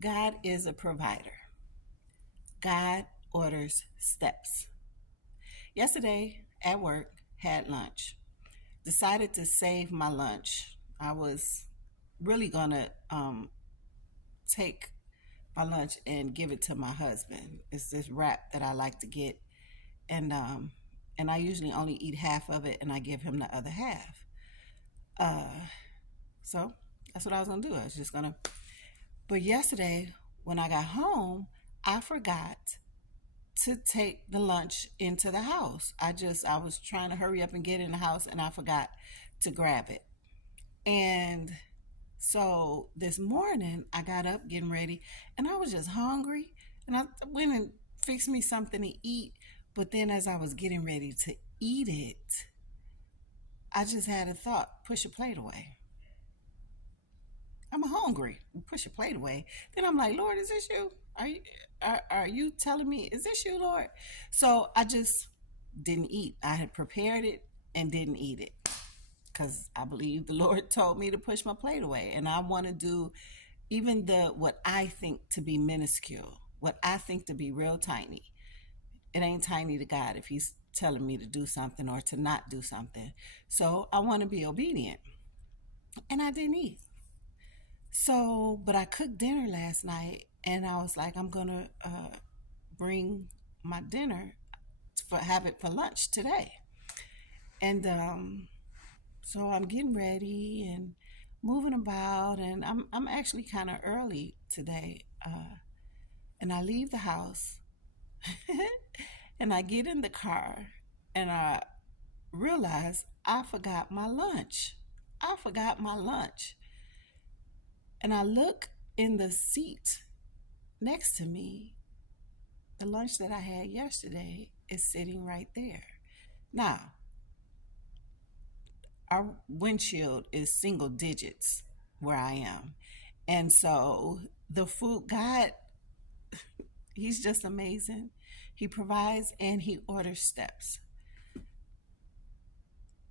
God is a provider. God orders steps. Yesterday at work, had lunch. Decided to save my lunch. I was really gonna take my lunch and give it to my husband. It's this wrap that I like to get, and I usually only eat half of it, and I give him the other half. Uh, so that's what I was gonna do. I was just gonna. But yesterday, when I got home, I forgot to take the lunch into the house. I was trying to hurry up and get in the house, and I forgot to grab it. And so this morning I got up getting ready, and I was just hungry, and I went and fixed me something to eat. But then as I was getting ready to eat it, I just had a thought, push your plate away. I'm hungry. Push your plate away. Then I'm like, Lord, is this you? Are you telling me, is this you, Lord? So I just didn't eat. I had prepared it and didn't eat it because I believe the Lord told me to push my plate away. And I want to do even the what I think to be minuscule, what I think to be real tiny. It ain't tiny to God if He's telling me to do something or to not do something. So I want to be obedient. And I didn't eat. So, but I cooked dinner last night, and I was like, I'm gonna bring my dinner for have it for lunch today. And so I'm getting ready and moving about, and I'm actually kind of early today. And I leave the house, and I get in the car, and I realize I forgot my lunch. I forgot my lunch. And I look in the seat next to me. The lunch that I had yesterday is sitting right there. Now, our windshield is single digits where I am. And so the food, God, He's just amazing. He provides and He orders steps.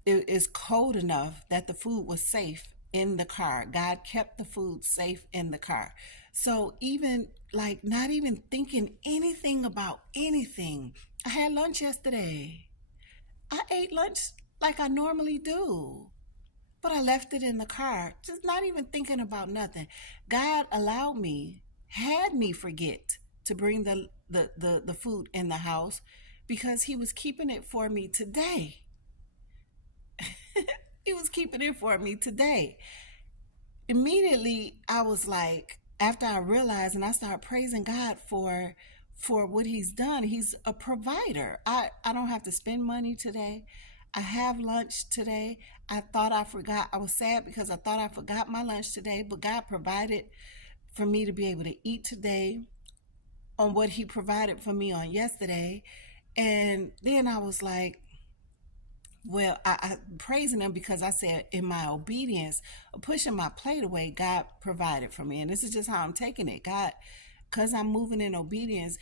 It is cold enough that the food was safe in the car. God kept the food safe in the car. So even like not even thinking anything about anything. I had lunch yesterday. I ate lunch like I normally do. But I left it in the car, just not even thinking about nothing. God allowed me, had me forget to bring the food in the house because He was keeping it for me today. He was keeping it for me today. Immediately I was like, after I realized and I started praising God for what He's done. He's a provider. I don't have to spend money today. I have lunch today. I thought I forgot. I was sad because I thought I forgot my lunch today, but God provided for me to be able to eat today on what He provided for me on yesterday. And then I was like, well, I praising Him because I said in my obedience, pushing my plate away, God provided for me. And this is just how I'm taking it. God, because I'm moving in obedience.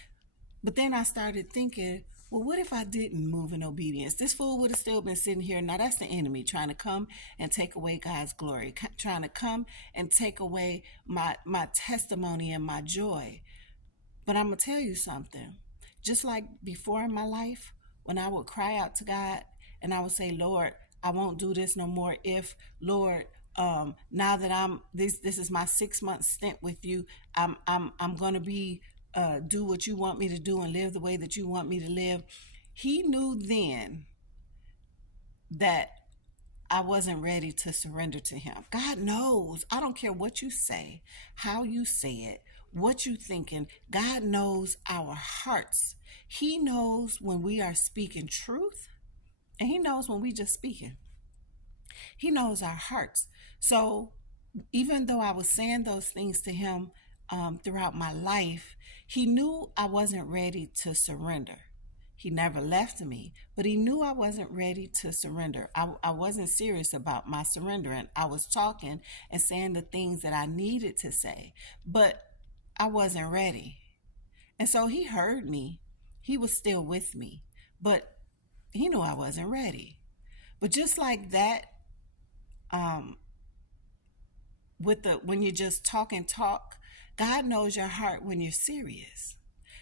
But then I started thinking, well, what if I didn't move in obedience? This fool would have still been sitting here. Now that's the enemy trying to come and take away God's glory, trying to come and take away my testimony and my joy. But I'm going to tell you something. Just like before in my life, when I would cry out to God and I would say, Lord, I won't do this no more. If, Lord, now that this is my 6 month stint with you, I'm going to be, do what you want me to do and live the way that you want me to live. He knew then that I wasn't ready to surrender to Him. God knows. I don't care what you say, how you say it, what you thinking. God knows our hearts. He knows when we are speaking truth, and He knows when we just speaking. He knows our hearts. So even though I was saying those things to Him throughout my life, He knew I wasn't ready to surrender. He never left me, but He knew I wasn't ready to surrender. I wasn't serious about my surrendering. I was talking and saying the things that I needed to say, but I wasn't ready. And so He heard me. He was still with me, but He knew I wasn't ready. But just like that, um, with the when you just talk and talk, God knows your heart when you're serious.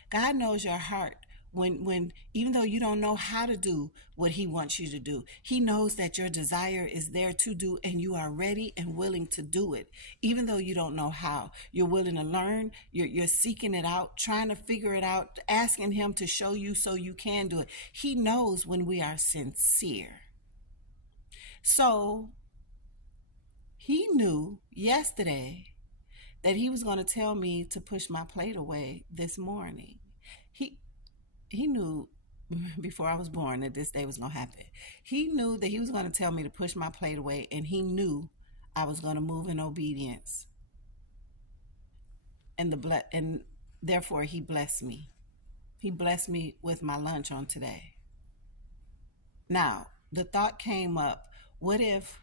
God knows your heart when even though you don't know how to do what he wants you to do, he knows that your desire is there to do and you are ready and willing to do it. Even though you don't know how, you're willing to learn, you're seeking it out, trying to figure it out, asking him to show you so you can do it. He knows when we are sincere. So he knew yesterday that he was going to tell me to push my plate away this morning. He he knew before I was born that this day was going to happen. He knew that he was going to tell me to push my plate away, and he knew I was going to move in obedience. And therefore he blessed me. He blessed me with my lunch on today. Now, the thought came up, what if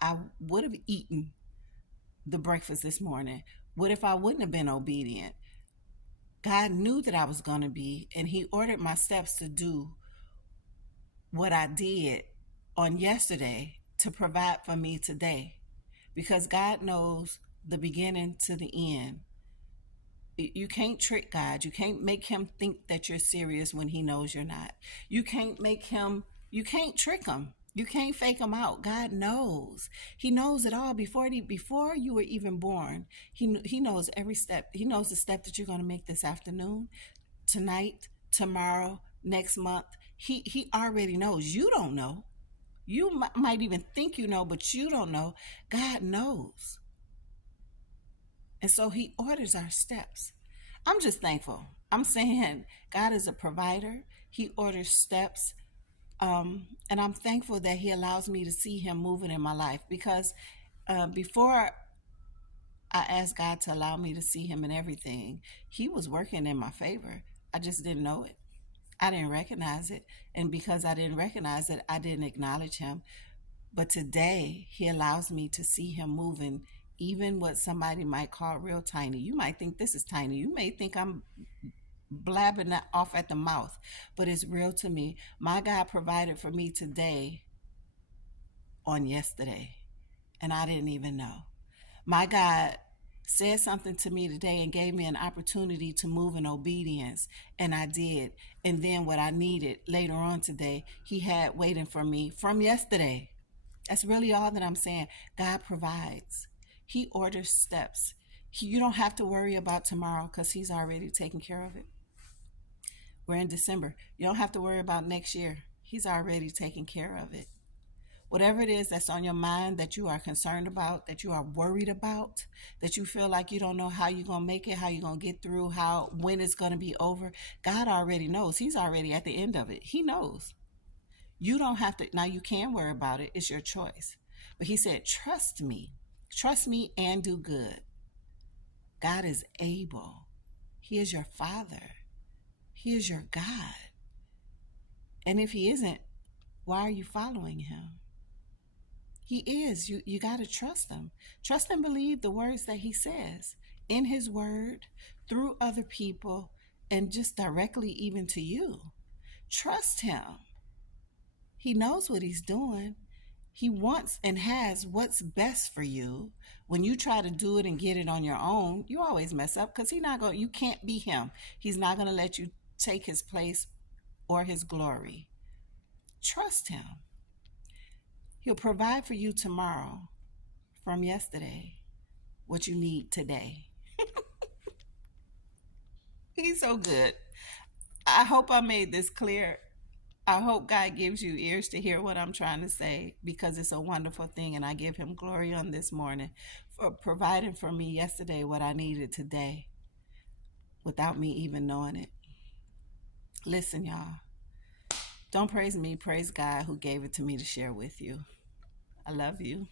I would have eaten the breakfast this morning? What if I wouldn't have been obedient? God knew that I was going to be, and he ordered my steps to do what I did on yesterday to provide for me today, because God knows the beginning to the end. You can't trick God. You can't make him think that you're serious when he knows you're not. You can't trick him. You can't fake him out. God knows. He knows it all before you were even born. He knows every step. He knows the step that you're going to make this afternoon, tonight, tomorrow, next month. He already knows. You don't know. You might even think you know, but you don't know. God knows. And so he orders our steps. I'm just thankful. I'm saying God is a provider. He orders steps. And I'm thankful that he allows me to see him moving in my life, because before I asked God to allow me to see him in everything, he was working in my favor. I just didn't know it. I didn't recognize it. And because I didn't recognize it, I didn't acknowledge him. But today, he allows me to see him moving, even what somebody might call real tiny. You might think this is tiny. You may think I'm blabbing that off at the mouth, but it's real to me. My God provided for me today on yesterday, and I didn't even know. My God said something to me today and gave me an opportunity to move in obedience, and I did. And then what I needed later on today, he had waiting for me from yesterday. That's really all that I'm saying. God provides. He orders steps. You don't have to worry about tomorrow because he's already taken care of it. We're in December. You don't have to worry about next year. He's already taken care of it. Whatever it is that's on your mind, that you are concerned about, that you are worried about, that you feel like you don't know how you're going to make it, how you're going to get through, when it's going to be over, God already knows. He's already at the end of it. He knows. You don't have to. Now, you can worry about it. It's your choice. But he said, trust me. Trust me and do good. God is able. He is your Father. He is your God. And if he isn't, why are you following him? He is. You got to trust him. Trust and believe the words that he says in his word, through other people, and just directly even to you. Trust him. He knows what he's doing. He wants and has what's best for you. When you try to do it and get it on your own, you always mess up, because you can't be him. He's not going to let you take his place or his glory. Trust him. He'll provide for you tomorrow from yesterday what you need today. He's so good. I hope I made this clear. I hope God gives you ears to hear what I'm trying to say, because it's a wonderful thing, and I give him glory on this morning for providing for me yesterday what I needed today without me even knowing it. Listen, y'all. Don't praise me, praise God who gave it to me to share with you. I love you.